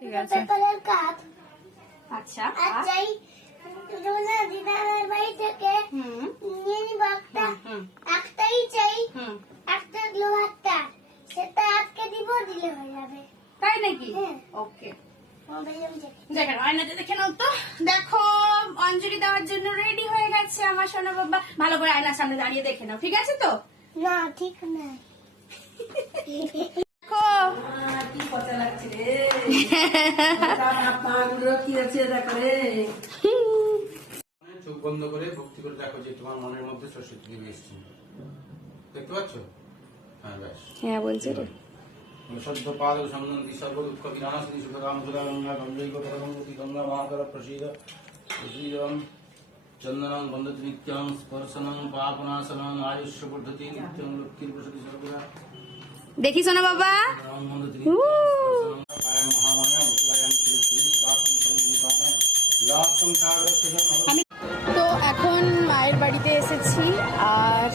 ঠিক আছে। আচ্ছা দিদার বাড়ি থেকে নিয়ে নিব একটাই চাই, একটা লোহার তার, সেটা আটকে দিব, দিলে হয়ে যাবে। তাই নাকি? ওকে, দেখেন আয়নাতে দেখে নাও তো। দেখো অঞ্জলি দেওয়ার জন্য রেডি হয়ে গেছে আমার সোনা বাবা। ভালো করে আয়নার সামনে দাঁড়িয়ে দেখে নাও, ঠিক আছে তো? না ঠিক না। দেখো কি পচা লাগছে রে। পাগুলো কি আছে দেখো রে। চোখ বন্ধ করে ভক্তি করে দেখো যে তোমার মনের মধ্যে সরস্বতী দেবী এসেছেন। দেখতে পাচ্ছ? হ্যাঁ ব্যাস। হ্যাঁ বলছি রে। সদ্য পাদ সম্বন্ধী সর্ব দুঃখ বিনাশী সুখরাম সুরা গঙ্গা গঙ্গৈক পরমগতি গঙ্গা মহাকর প্রসীদ প্রসীদম চন্দনং বন্দতি নিত্যং স্পর্শনং পাপনাশনং আয়ুষ্য পদ্ধতি নিত্যং লক্ষ্মীর প্রসূতি সর্বদা দেখি সোনা বাবা। বন্দতি নিত্যং স্পর্শনং কায়াং মহামায়া মুকুলায়াং শ্রী শ্রী দাতং সংগীতাং লাতং সাগরস্য আমি তো এখন মায়ের বাড়িতে এসেছি, আর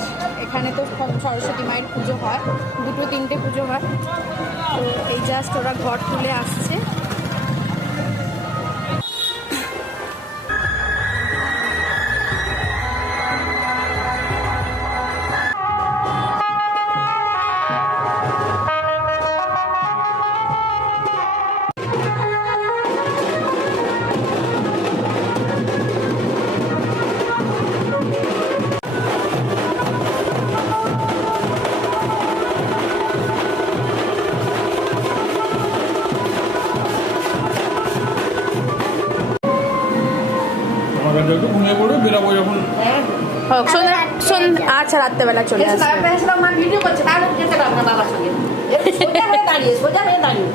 এখানে তো সরস্বতী মায়ের পুজো হয়, 2-3টে পুজো হয়। তো এই জাস্ট ওরা ঘর তুলে আসছে। একটু ঘুমিয়ে পড়বে, বেরাবো যখন। আচ্ছা রাত্রেবেলা চলে আসবে। ভিডিও করছে তাহলে যেতে পারবো না বাবার সঙ্গে। সোজা হয়ে দাঁড়িয়ে, সোজা হয়ে দাঁড়িয়ে।